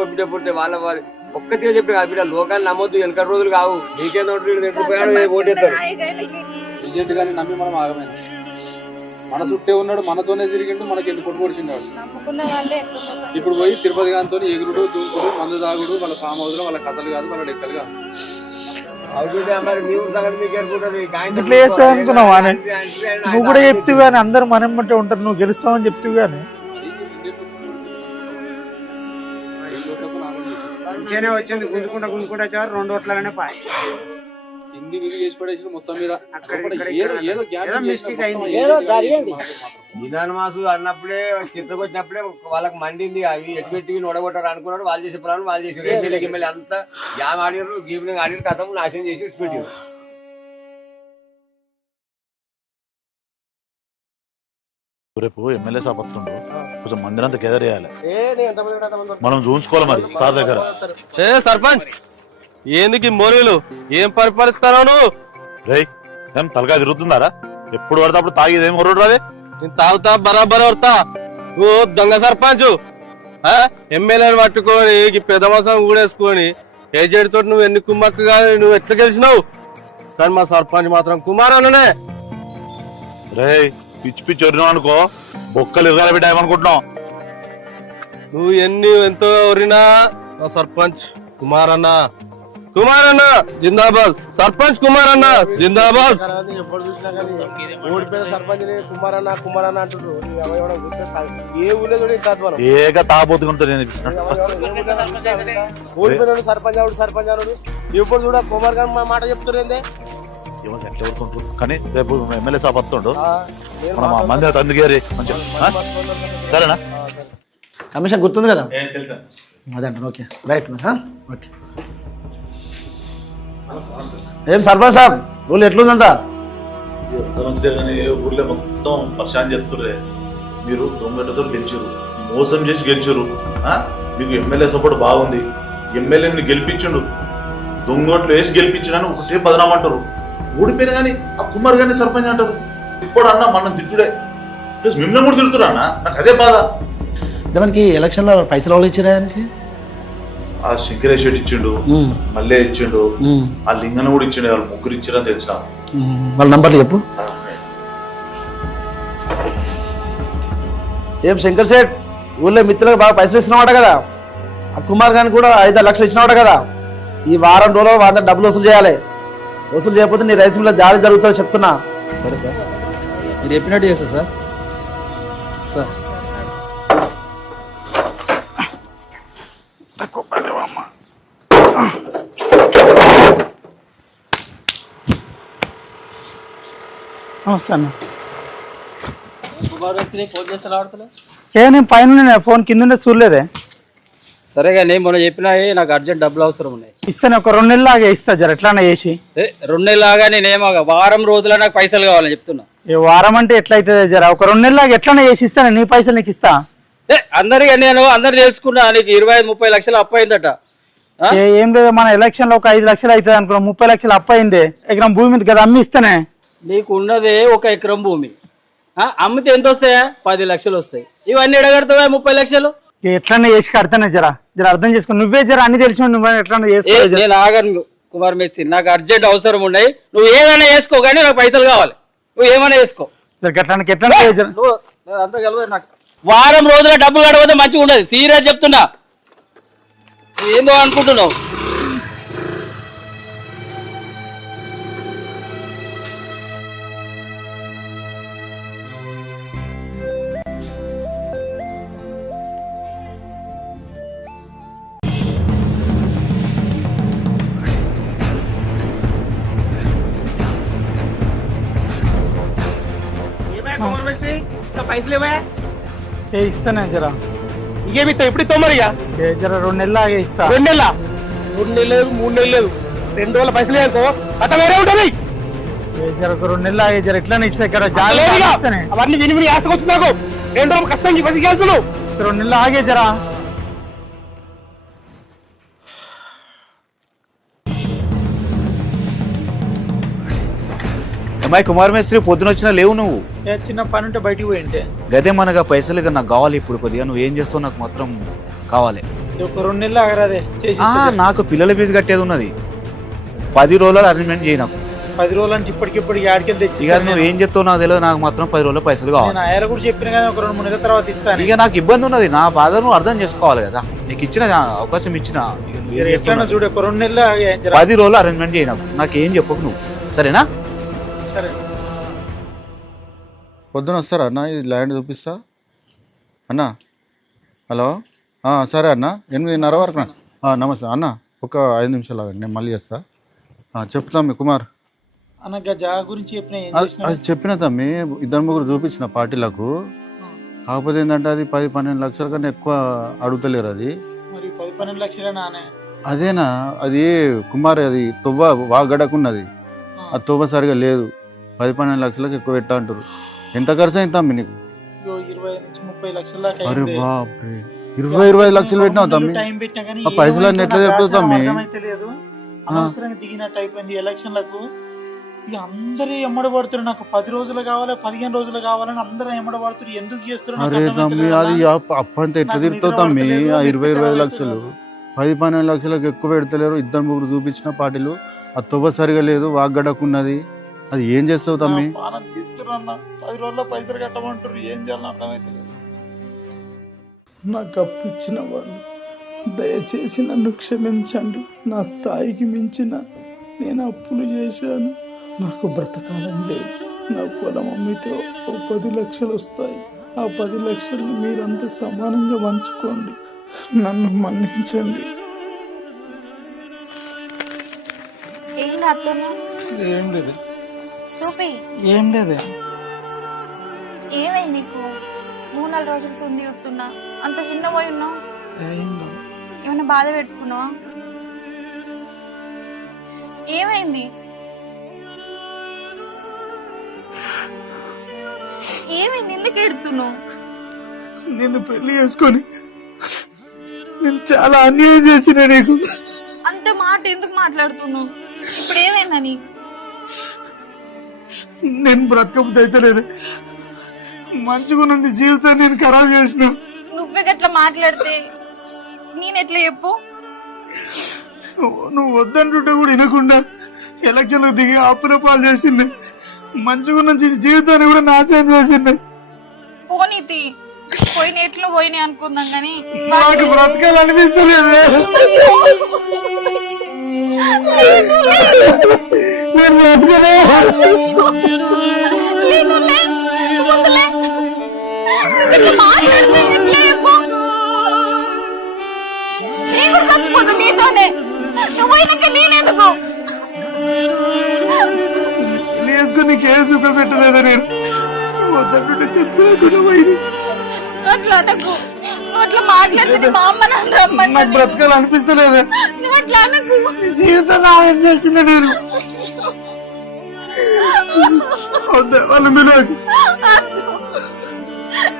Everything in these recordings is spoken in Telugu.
ఇంకో బిడ్డ పుడితే వాళ్ళ ఒక్కతిగా చెప్పి కాదు బిడ్డ లోకాన్ని నమ్మొద్దు వెనక రోజులు కావు నీకేందో ఓటేస్తారు ఏజెంట్ గాని నమ్మి మనం ఆగమైన మన చుట్టే ఉన్నాడు మనతోనే తిరిగిండు మనకి ఎందుకు కొట్టుకొడిచిండాడు ఇప్పుడు పోయి తిరుపతి గానితో ఎగురుడు దూకుడు మందు తాగుడు వాళ్ళ ఫామ్ హౌస్ లో వాళ్ళ కథలు కాదు వాళ్ళ లెక్కలు కాదు ఇట్లా చేస్తావు అనుకున్నావా నువ్వు కూడా చెప్తూ కానీ అందరు మనం బట్టే ఉంటారు నువ్వు గెలుస్తావని చెప్తూ కానీ మంచిగానే వచ్చింది గుంజుకుంటా వచ్చారు 2 ఓట్లనే పాయ్ హిందీ విధి చేసి పడేసి మొత్తం మీద నిదాన మాసు అన్నప్పుడే చిత్తకొచ్చినప్పుడే వాళ్ళకి మండింది అవి ఎటు పెట్టి నొడగొట్టారు అనుకున్నారు వాళ్ళు చేసే ప్రాణం వాళ్ళు చేసి రేసీలకి మళ్ళీ అంతా జామ్ ఆడినారు గీమింగ్ ఆడిన కథం నాశనం చేసి విడిచిపెట్టారు రేపు ఎమ్మెల్యే సభ వస్తుండు కొంచెం మందిరం అంతా గెదర్ చేయాలి మనం చూసుకోవాలి మరి సార్ దగ్గర సర్పంచ్ ఏందుకు మోరీలు ఏం పరిపాలిస్తావు నువ్వు రేయ్ ఏం తలగా తిరుగుతున్నారా ఎప్పుడు పడితే అప్పుడు తాగేది ఏం కొరడు రాదే నేను తాగుతా బరాబర్ వడతా నువ్వు దొంగ సర్పంచ్ ఎమ్మెల్యేని పట్టుకొని పెద్ద మాసం కూడేసుకొని ఏజెంట్ తోటి నువ్వు ఎన్ని కుమ్మక్కు కాదు నువ్వు ఎట్లా గెలిచినావు కానీ మా సర్పంచ్ మాత్రం కుమారనే రేయ్ పిచ్చి పిచ్చి వరినావు అనుకో బొక్కలు ఎరగాలి బిడ్డ ఏమనుకుంటున్నావు నువ్వు ఎంతో వరినా మా సర్పంచ్ కుమారన్న జిందాబాద్ సర్పంచ్ కుమారన్న జిందాబాద్ ఎప్పుడు చూసినా కానీ ఓడిపోయిన సర్పంచ్ కుమారన్న అంటున్నారు ఏ ఊళ్ళో కూడా ఏక తాబోతుకుంటా ఓడిపోయిన సర్పంచ్ అనుడు ఎప్పుడు చూడ కుమార్ గారు మాట చెప్తున్నారు ఎట్లా ఊరుకుంటారు కానీ రేపు ఎమ్మెల్యే సభ వస్తుండు మనం మందిరం అందుకే మంచిగా సరేనా కమిషన్ గుర్తుంది కదా అదే అంటాను ఓకే రైట్ ఓకే ఏం సర్పంచ్ సాబ్ ఊళ్ళో ఎట్లుందంతా ఊర్లో మొత్తం పరిశాన్ చెప్తుర్రే మీరు దొంగతో గెలిచారు మోసం చేసి గెలిచారు మీకు ఎమ్మెల్యే సపోర్ట్ బాగుంది ఎమ్మెల్యేని గెలిపించుండు దొంగోట్లు వేసి గెలిపించడని ఒకటే బదనాం అంటారు ఓడిపోయిన కానీ ఆ కుమార్ గారిని సర్పంచ్ అంటారు ఇప్పుడు అన్న మనం తిట్టుడే ప్లస్ మిమ్మల్ని కూడా తిడుతురా అన్న నాకు అదే బాధ మనకి ఎలక్షన్ లో పైసలు వాళ్ళు ఇచ్చారా ఆయనకి ఆ శంకరేష్ రెడ్డి ఇచ్చిండు మల్లె ఇచ్చిండు ఆ లింగన కూడా ఇచ్చిండు వాళ్ళు ముగ్గురు ఇచ్చారని తెలిసిన వాళ్ళ నంబర్లు చెప్పు ఏం శంకర్ సేట్ ఊళ్ళో మిత్రులకు బాగా పైసలు ఇస్తున్నావాట కదా ఆ కుమార్ గారిని కూడా 5 లక్షలు ఇచ్చినవాట కదా ఈ వారం రోజులు వాళ్ళ డబ్బులు వసూలు చేయాలి వసూలు చేయకపోతే నీ రైస్ మిల్లో దాడి జరుగుతుందో చెప్తున్నా సరే సార్ మీరు చెప్పినట్టు చేస్తా సార్ సార్ నమస్తే అన్న ఫోన్ చేస్తా నేను పైన ఫోన్ కింద చూడలేదే సరే కానీ మొన్న చెప్పినా నాకు అర్జెంట్ డబ్బులు అవసరం ఉన్నాయి ఇస్తాను ఒక 2 నెలలు లాగా ఇస్తా జర ఎట్లా చేసి 2 నెలలు లాగా నేనేమో వారం రోజుల నాకు పైసలు కావాలని చెప్తున్నా వారం అంటే ఎట్లయితే జర ఒక 2 నెలలు లాగా ఎట్లా చేసి ఇస్తాను నీ పైసలు నీకు ఇస్తా అందరికీ నేను తెలుసుకున్నా నీకు 25-30 లక్షలు అప్పు అయిందట ఏం లేదు మన ఎలక్షన్ లో ఒక 5 లక్షలు అవుతుంది అనుకున్నా 30 లక్షలు అప్పు అయింది ఎకరం భూమి మీద కదా అమ్మి ఇస్తానే నీకు ఉన్నదే 1 ఎకరం భూమి అమ్మితే ఎంత వస్తాయా 10 లక్షలు వస్తాయి ఇవన్నీ ఎడగడతావా 30 లక్షలు ఎట్లన్నా చేసి కడతానే జర అర్థం చేసుకో నువ్వే జర అన్ని తెలిసి నువ్వు ఎట్లా చేసుకో నేను ఆగను కుమార్ మేస్త్రి నాకు అర్జెంట్ అవసరం ఉన్నాయి నువ్వు ఏదైనా వేసుకో కానీ నాకు పైసలు కావాలి నువ్వు ఏమైనా వేసుకో అంతా కలవదు నాకు వారం రోజుల డబ్బులు కడకపోతే మంచిగా ఉండదు సీరియస్ చెప్తున్నా ఏందో అనుకుంటున్నావు పైసలు ఇస్తానే జర ఇంకేమిస్తా ఇప్పుడు ఇస్తావు మరి జర 2 నెలలు లాగే ఇస్తా 2 నెలల 2 నెలలు లేదు 3 నెలలు లేదు 2 రోజుల పైసలు వేసుకో అట్లా వేరే ఉంటుంది జర ఒక 2 నెలలు లాగే జర ఎట్లా ఇస్తా ఇక్కడ అవన్నీ విని ఆశకొచ్చు నాకు 2 రోజులు కష్టం పైసలు చేస్తున్నావు 2 నెలలు ఆగే జరా అమ్మాయి కుమార్ మేస్త్రి పొద్దున వచ్చినా లేవు నువ్వు చిన్న పని ఉంటే బయటికి పోయింటే గదే మనగా పైసలు నాకు కావాలి ఇప్పుడు కొద్దిగా నువ్వు ఏం చేస్తావు నాకు మాత్రం కావాలి ఒక 2 నెలలు ఆగరాదే చేసి నాకు పిల్లల ఫీజు కట్టేది ఉన్నది. 10 రోజులు అరేంజ్మెంట్ చేయి నాకు. 10 రోజులు అంటే ఇప్పటికిప్పటికి ఆడికెళ్ళి తెచ్చి ఇక నువ్వు ఏం చెప్తావు నాకు తెలియదు. నాకు మాత్రం 10 రోజుల్లో పైసలు కావాలి. నేను ఆయన కూడా చెప్పిన కదా, ఒక 2-3 నెలల తర్వాత ఇస్తాను. ఇక నాకు ఇబ్బంది ఉన్నది. నా బాధ నువ్వు అర్థం చేసుకోవాలి కదా. నీకు ఇచ్చిన అవకాశం ఇచ్చిన ఎట్లా చూడు, ఒక 2 నెలలు 10 రోజులు అరేంజ్మెంట్ చేయి నాకు ఏం చెప్పకు నువ్వు, సరేనా? సరే. పొద్దున వస్తారా అన్న? ఇది ల్యాండ్ చూపిస్తా అన్న. హలో, సరే అన్న, 8:30 వరకు. నమస్తే అన్న, ఒక 5 నిమిషాలు ఆగండి, నేను మళ్ళీ చేస్తా. చెప్తాం మీ కుమార్ అన్న జాగా గురించి చెప్పిన. అది చెప్పిన తమ్మి, 2-3 చూపించిన పార్టీలకు. కాకపోతే ఏంటంటే అది 10-12 లక్షల కన్నా ఎక్కువ అడుగుతలేరు. అది మరి 10-12 లక్షలేనా? అదేనా? అది కుమార్, అది తొవ్వ వాగడకున్నది. ఆ తొవ్వ సరిగా లేదు. 10-12 లక్షలకు ఎక్కువ పెట్టా అంటారు. ఎంత ఖర్చు అయింది తమ్మి నీకు? 20 నుంచి 30 లక్షల దాకా. అరే బాప్రే, 20-25 లక్షలు పెట్టినావు తమ్మి. ఆ పైసలన్నీ ఎట్లా చెప్తావు తమ్మి? అనవసరంగా దిగినట్టు అయిపోయింది ఎలక్షన్లకు. ఇక అందరూ ఎమ్మడబడుతున్నారు. నాకు 10 రోజులు కావాలి, 15 రోజులు కావాలని అందరూ ఎమ్మడబడుతున్నారు. ఎందుకు చేస్తున్నారు? అరే తమ్మి, అది అప్పంతా ఎట్లా తిరుగుతావు తమ్మి? ఆ 20-25 లక్షలు 10-12 లక్షలకు ఎక్కువ పెడతలేరు. 2-3 చూపించిన పార్టీలు. ఆ తొవ్వ సరిగా లేదు, వాగ్గడకున్నది. అది ఏం చేస్తావు తమ్మి? 10 రోజుల్లో పైసలు కట్టమంటారు. ఏం చేయాలని అర్థమైతే లేదు. నాకు అప్పు ఇచ్చిన వాళ్ళు దయచేసి నన్ను క్షమించండి. నా స్థాయికి మించిన నేను అప్పులు చేశాను. నాకు బ్రతకాలని లేదు. నా పొలం అమ్మితే 10 లక్షలు వస్తాయి. ఆ 10 లక్షల్ని మీరంతా సమానంగా పంచుకోండి. నన్ను మన్నించండి. ఏం రాత్తాను? ఏం లేదు. ఏం లేదు. ఏమైంది నీకు? 3-4 రోజులు సుంది చెప్తున్నా, అంత చిన్న పోయి ఉన్నావు. ఏమైనా బాధ పెట్టుకున్నావా? ఏమైంది? ఎందుకు ఎడుతున్నావు? నిన్ను పెళ్లి చేసుకొని నేను చాలా అన్యాయం చేసిన నీకు. అంత మాట ఎందుకు మాట్లాడుతున్నావు? ఇప్పుడు ఏమైందని? నేను బ్రతకబుద్ధి అయితే లేదు. మంచిగా ఉన్న జీవితాన్ని నేను ఖరాబ్ చేసిన. నువ్వే గట్లా మాట్లాడితే నేనెట్లా చెప్పు? నువ్వు వద్దంటుంటే కూడా వినకుండా ఎలక్షన్లకు దిగి అప్పుల పాలు చేసింది. మంచిగా ఉన్న జీవితాన్ని కూడా నాశనం చేసింది. పోనీతి పోయిన ఎట్లు పోయినాయి అనుకుందాం కానీ నాకు బ్రతకాలనిపిస్తలేదు. నేను బ్రతకలే. వేసుకుని నీకే సుఖం పెట్టలేదా? నేను వద్దంటుంటే చెప్పలేకుండా పోయింది. అట్లా అనకు. నువ్వు అట్లా మాట్లాడితే మా అమ్మ నన్ను రమ్మని. నాకు బ్రతకాలనిపిస్తలేదు. నువ్వు అట్లా అనకు. జీవితం ఏం చేసిన నేను వద్దా వాళ్ళు పిలవకు.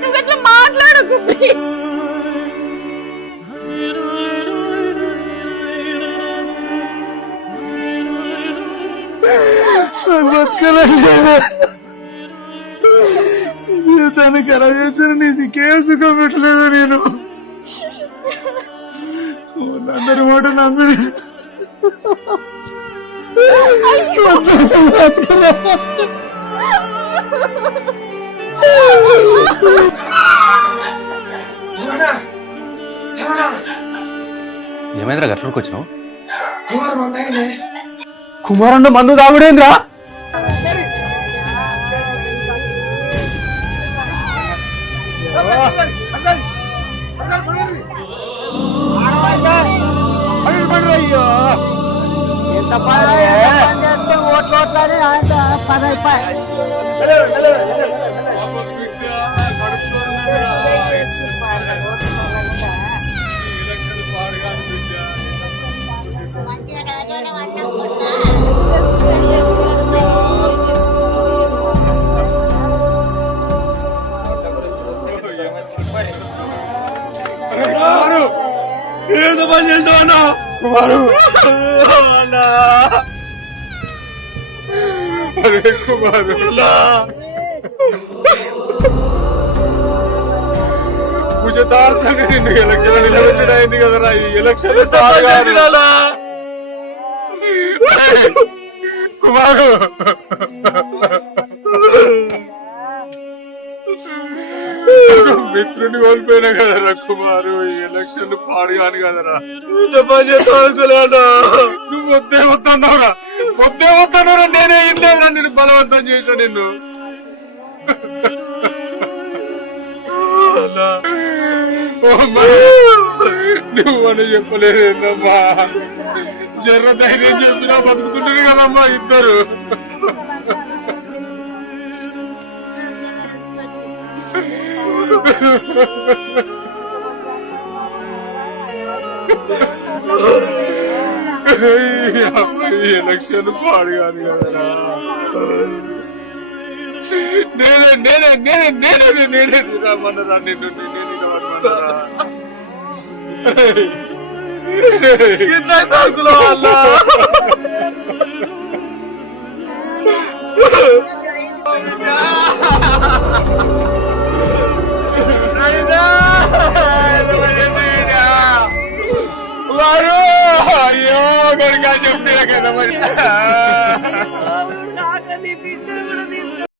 నువ్వు అట్లా మాట్లాడకు ప్లీజ్. జీవితాన్ని ఖరాబ్ చేసిన నీ సిక్కే సుఖం పెట్టలేదు. నేను అందరి మాట నమ్మి ఏమైందిరా గట్లకి వచ్చినావు? కుమారన్న మందు తాగుడేంద్రా? అయ్యో ఎంత పని చేసుకొని ఓట్లోట్లని పని అయిపోయి. ఏదో పని చేసావన్నా కుమారు? అన్నా అరే కుమారు, పూజ తమాషా నిన్ను ఎలక్షన్ నిలబెట్టడం అయింది కదరా ఈ ఎలక్షన్ కుమారు మిత్రుని కోల్పోయినా కదరా కుమారు ఈ ఎలక్షన్ పాడు కాని కదరా నువ్వు వద్దే వస్తున్నావురా నేనే ఇల్లేదురా నేను బలవంతం చేసా నిన్ను నువ్వు అని చెప్పలేదమ్మా జర్ర ధైర్యం చెప్పినా బతుకుతుంటారు కదమ్మా ఇద్దరు ఎలక్షన్ పాడు కాదు కదరా నేనే రమ్మన్నారా నిన్ను నేనే నిలబడమన్నారా అయ్యో కొడుకా చెప్పినా కదా మరి